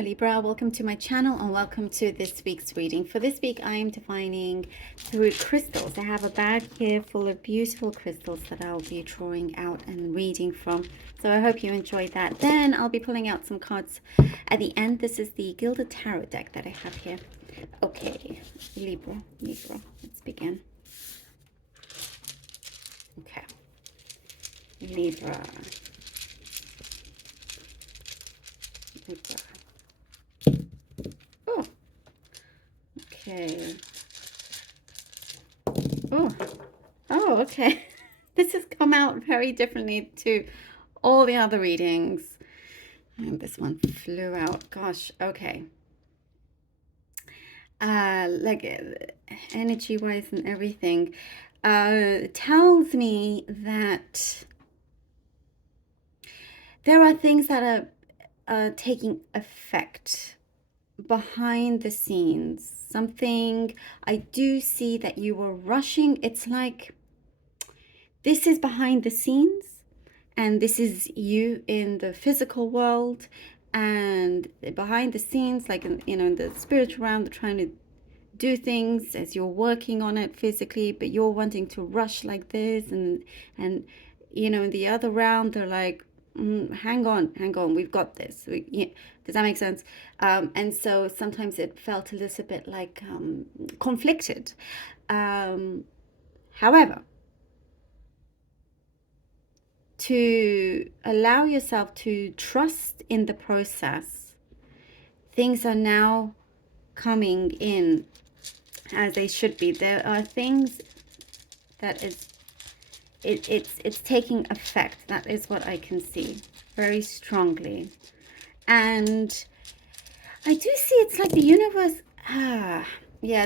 Hello Libra, welcome to my channel and welcome to this week's reading. For this week I am defining through crystals. I have a bag here full of beautiful crystals that I'll be drawing out and reading from. So I hope you enjoyed that. Then I'll be pulling out some cards at the end. This is the Gilded Tarot deck that I have here. Okay, Libra, let's begin. Okay, Libra. Oh, okay. Oh, okay. This has come out very differently to all the other readings. And this one flew out. Gosh, okay. Energy-wise and everything, tells me that there are things that are taking effect behind the scenes. Something I do see that you were rushing. It's like this is behind the scenes and this is you in the physical world, and behind the scenes, like in the spiritual realm, they're trying to do things as you're working on it physically, but you're wanting to rush like this, and in the other realm they're like, hang on, we've got this. Does that make sense? And so sometimes it felt a little bit like conflicted. However, to allow yourself to trust in the process, things are now coming in as they should be. There are things that it's taking effect. That is what I can see very strongly. And I do see it's like the universe, the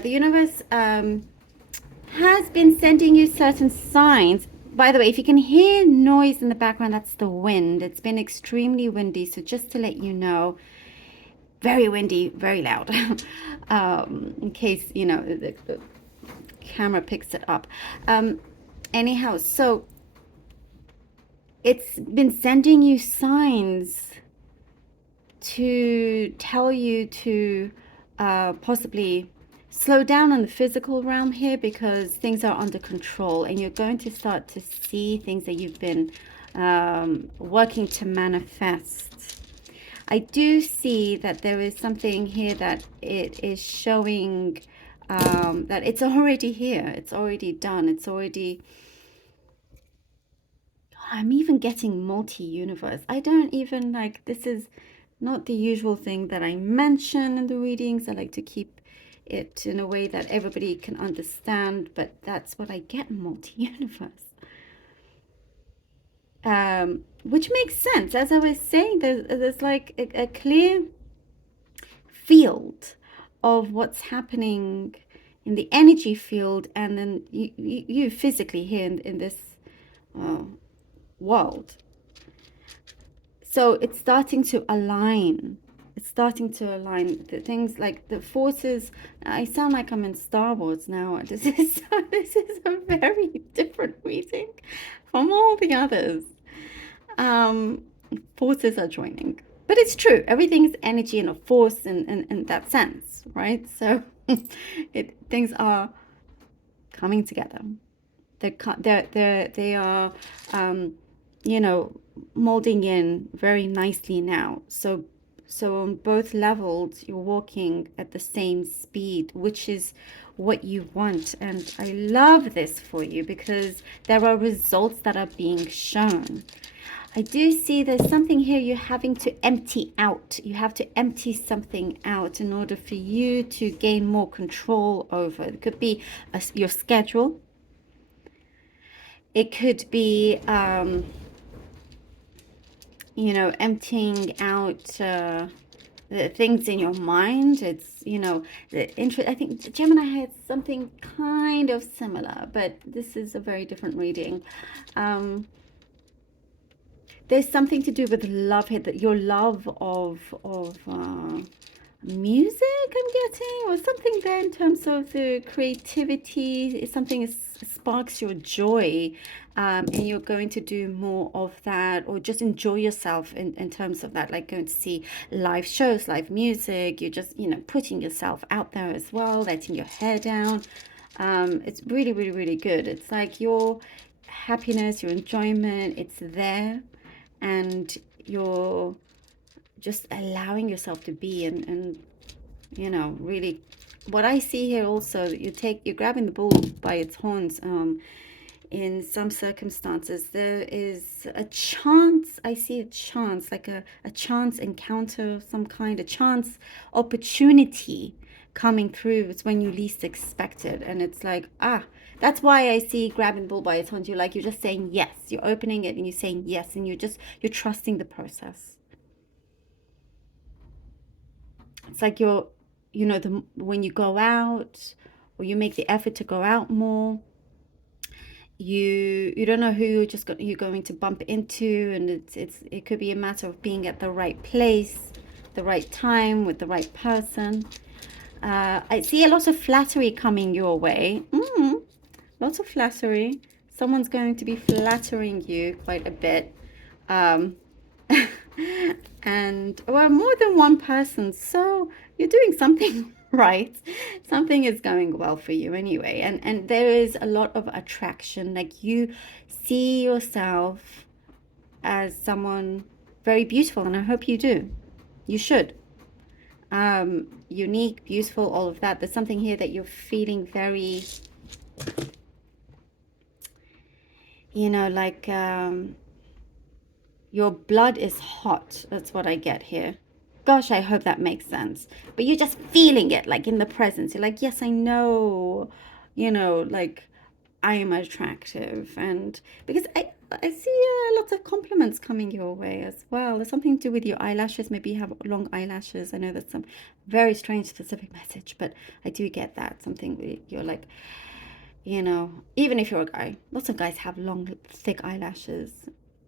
universe has been sending you certain signs. By the way, if you can hear noise in the background, that's the wind. It's been extremely windy, so just to let you know, very windy, very loud, in case, the camera picks it up. Anyhow, so it's been sending you signs to tell you to possibly slow down on the physical realm here, because things are under control and you're going to start to see things that you've been working to manifest. I do see that there is something here that it is showing that it's already here. It's already done. It's already... I'm even getting multi-universe. I don't even this is not the usual thing that I mention in the readings. I like to keep it in a way that everybody can understand, but that's what I get, multi-universe. Which makes sense. As I was saying, there's like a clear field of what's happening in the energy field, and then you physically here in this world. So it's starting to align. It's starting to align. The things like the forces. I sound like I'm in Star Wars now. This is a very different reading from all the others. Forces are joining, but it's true. Everything is energy and a force in that sense, right? So things are coming together. They are molding in very nicely now. So on both levels, you're walking at the same speed, which is what you want. And I love this for you because there are results that are being shown. I do see there's something here you're having to empty out. You have to empty something out in order for you to gain more control over. It could be your schedule. It could be emptying out the things in your mind. It's I think Gemini had something kind of similar, but this is a very different reading. There's something to do with love here, that your love of music, I'm getting, or something there in terms of the creativity. Something is sparks your joy, and you're going to do more of that, or just enjoy yourself in terms of that, like going to see live shows, live music. You're just, putting yourself out there as well, letting your hair down. It's really, really, really good. It's like your happiness, your enjoyment, it's there, and you're just allowing yourself to be, and really, what I see here also, you're grabbing the bull by its horns. In some circumstances, there is a chance, I see a chance, like a chance encounter of some kind, a chance opportunity coming through. It's when you least expect it, and it's like, that's why I see grabbing the bull by its horns. You're just saying yes, you're opening it and you're saying yes, and you're trusting the process. It's like when you go out, or you make the effort to go out more, you don't know who you're going to bump into, and it could be a matter of being at the right place, the right time, with the right person. I see a lot of flattery coming your way. Lots of flattery. Someone's going to be flattering you quite a bit. And more than one person, so you're doing something right. Something is going well for you anyway, and there is a lot of attraction. Like, you see yourself as someone very beautiful, and I hope you do. You should. Unique, beautiful, all of that. There's something here that you're feeling very, like, your blood is hot. That's what I get here. Gosh, I hope that makes sense. But you're just feeling it, like in the presence. You're like, yes, I know, like, I am attractive. And because I see lots of compliments coming your way as well. There's something to do with your eyelashes. Maybe you have long eyelashes. I know that's some very strange, specific message, but I do get that. Something you're like, even if you're a guy, lots of guys have long, thick eyelashes.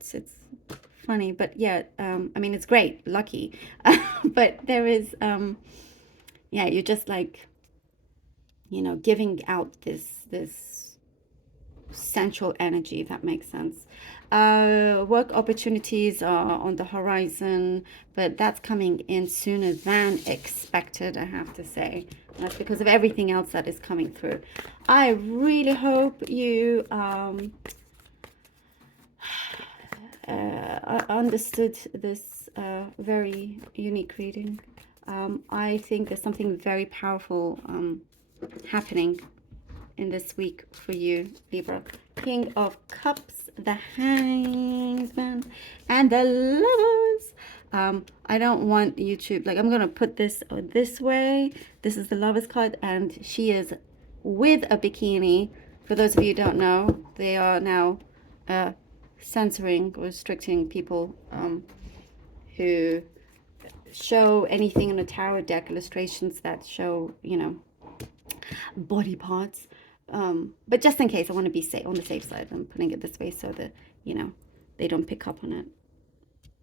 It's funny, but yeah, I mean, it's great, lucky. But there is, you're just like, giving out this sensual energy, if that makes sense. Work opportunities are on the horizon, but that's coming in sooner than expected, I have to say. That's because of everything else that is coming through. I really hope you understood this very unique reading. I think there's something very powerful happening in this week for you, Libra. King of Cups, the Hangman, and the Lovers. I don't want you to, like, I'm going to put this way. This is the Lovers card, and she is with a bikini. For those of you who don't know, they are now censoring or restricting people who show anything in a tarot deck, illustrations that show, body parts. But just in case, I want to be safe, on the safe side. I'm putting it this way so that, they don't pick up on it.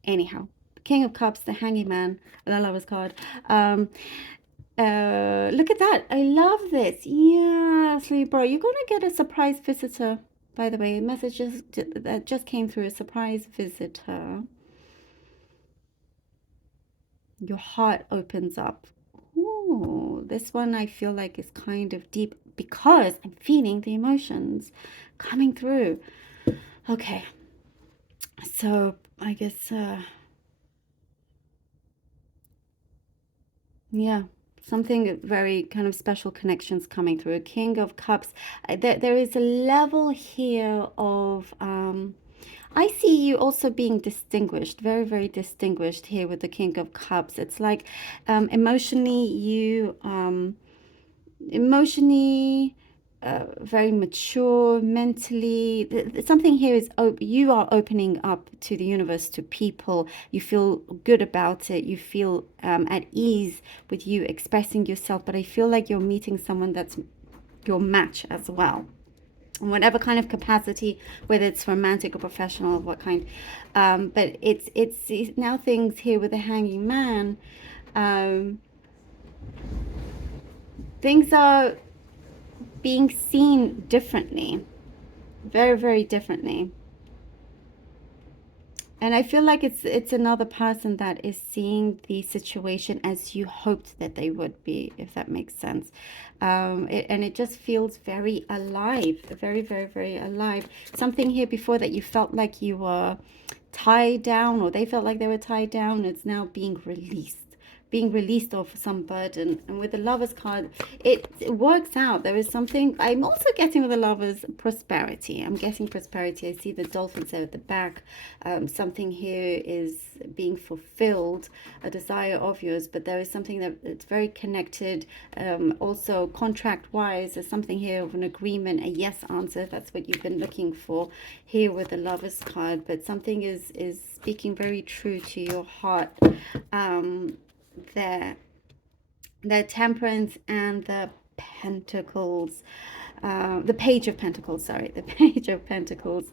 Anyhow, King of Cups, the Hanging Man, the Lover's card. Look at that. I love this. Yes, Libra, you're going to get a surprise visitor. By the way, messages that just came through, a surprise visitor. Your heart opens up. Ooh, this one I feel like is kind of deep because I'm feeling the emotions coming through. Okay, so I guess, something very kind of special connections coming through. King of Cups. There is a level here of, I see you also being distinguished, very, very distinguished here with the King of Cups. It's like emotionally, very mature, mentally. Something here is you are opening up to the universe, to people. You feel good about it. You feel at ease with you expressing yourself. But I feel like you're meeting someone that's your match as well, in whatever kind of capacity, whether it's romantic or professional, what kind. But it's now things here with the Hanging Man. Things are being seen differently. very, very differently. And I feel like it's another person that is seeing the situation as you hoped that they would be, if that makes sense. And it just feels very alive, very, very, very alive. Something here before that you felt like you were tied down, or they felt like they were tied down. It's now being released of some burden. And with the Lovers card, it works out. There is something I'm also getting with the Lovers: prosperity. I'm getting prosperity. I see the dolphins there at the back. Something here is being fulfilled, a desire of yours, but there is something that it's very connected. Also contract wise, there's something here of an agreement, a yes answer. That's what you've been looking for here with the Lovers card. But something is speaking very true to your heart. There, the Temperance and the Pentacles, the Page of Pentacles, sorry, the Page of Pentacles.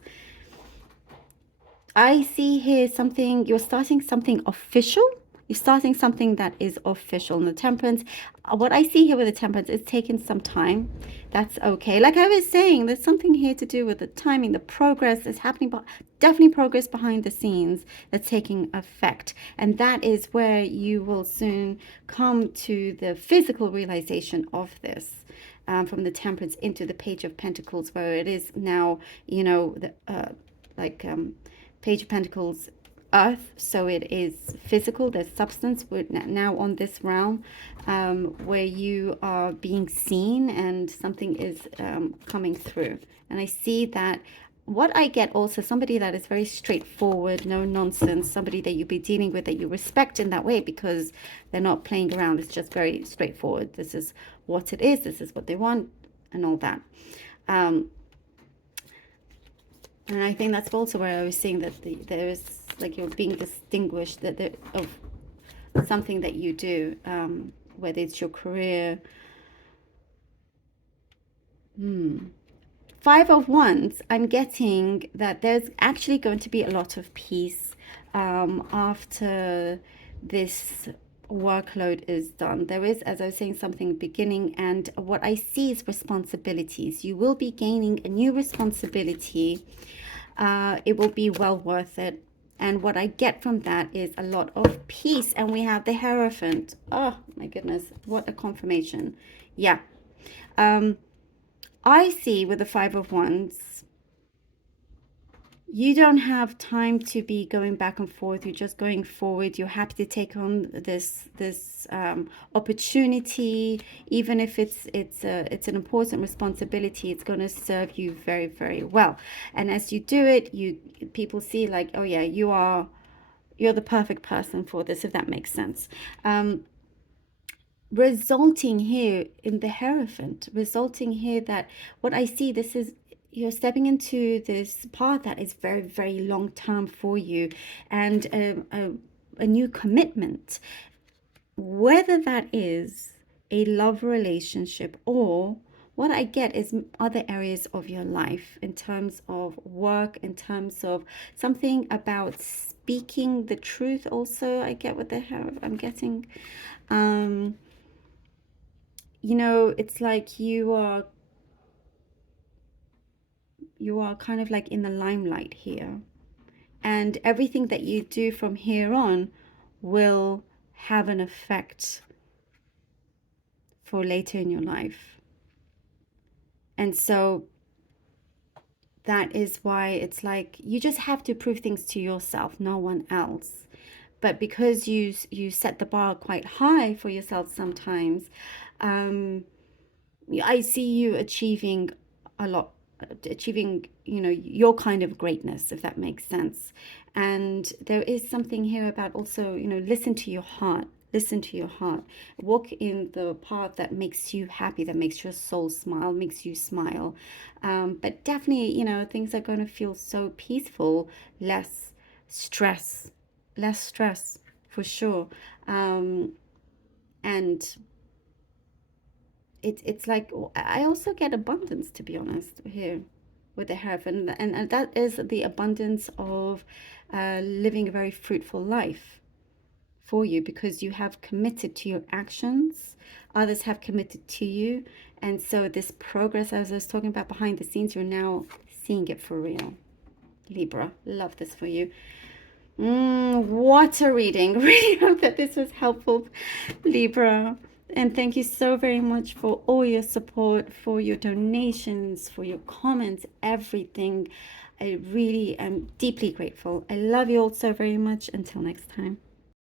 I see here something, you're starting something official. You're starting something that is official. And the Temperance, what I see here with the Temperance, is taking some time. That's okay. Like I was saying, there's something here to do with the timing, the progress is happening, but definitely progress behind the scenes that's taking effect. And that is where you will soon come to the physical realization of this. From the Temperance into the Page of Pentacles, where it is now, you know, the, like Page of Pentacles, earth, so it is physical, there's substance. We're now on this realm where you are being seen and something is coming through. And I see that what I get also, somebody that is very straightforward, no nonsense, somebody that you'll be dealing with that you respect in that way, because they're not playing around. It's just very straightforward. This is what it is, this is what they want, and all that. And I think that's also where I was saying that there is, like, you're being distinguished that there, of something that you do, whether it's your career. Five of Wands, I'm getting that there's actually going to be a lot of peace after this workload is done. There is, as I was saying, something beginning, and what I see is responsibilities. You will be gaining a new responsibility. It will be well worth it. And what I get from that is a lot of peace. And we have the Hierophant. Oh my goodness, what a confirmation. Yeah. I see with the Five of Wands, you don't have time to be going back and forth. You're just going forward. You're happy to take on this opportunity, even if it's an important responsibility. It's going to serve you very, very well. And as you do it, people see like, oh yeah, you're the perfect person for this, if that makes sense. Resulting here in the Hierophant, resulting here that what I see, this is, you're stepping into this path that is very, very long term for you, and a new commitment, whether that is a love relationship, or what I get is other areas of your life, in terms of work, in terms of something about speaking the truth. Also, I get with the hair, I'm getting, you know, it's like you are kind of like in the limelight here, and everything that you do from here on will have an effect for later in your life. And so that is why it's like you just have to prove things to yourself, no one else. But because you set the bar quite high for yourself sometimes, I see you achieving a lot, achieving, you know, your kind of greatness, if that makes sense. And there is something here about also, you know, listen to your heart. Listen to your heart. Walk in the path that makes you happy, that makes your soul smile, makes you smile. But definitely, you know, things are going to feel so peaceful, less stress, for sure. And it's like, I also get abundance, to be honest, here with the Hierophant, and that is the abundance of living a very fruitful life for you, because you have committed to your actions, others have committed to you, and so this progress, as I was talking about behind the scenes, you're now seeing it for real. Libra, love this for you. What a reading. Really hope that this was helpful, Libra. And thank you so very much for all your support, for your donations, for your comments, everything. I really am deeply grateful. I love you all so very much. Until next time.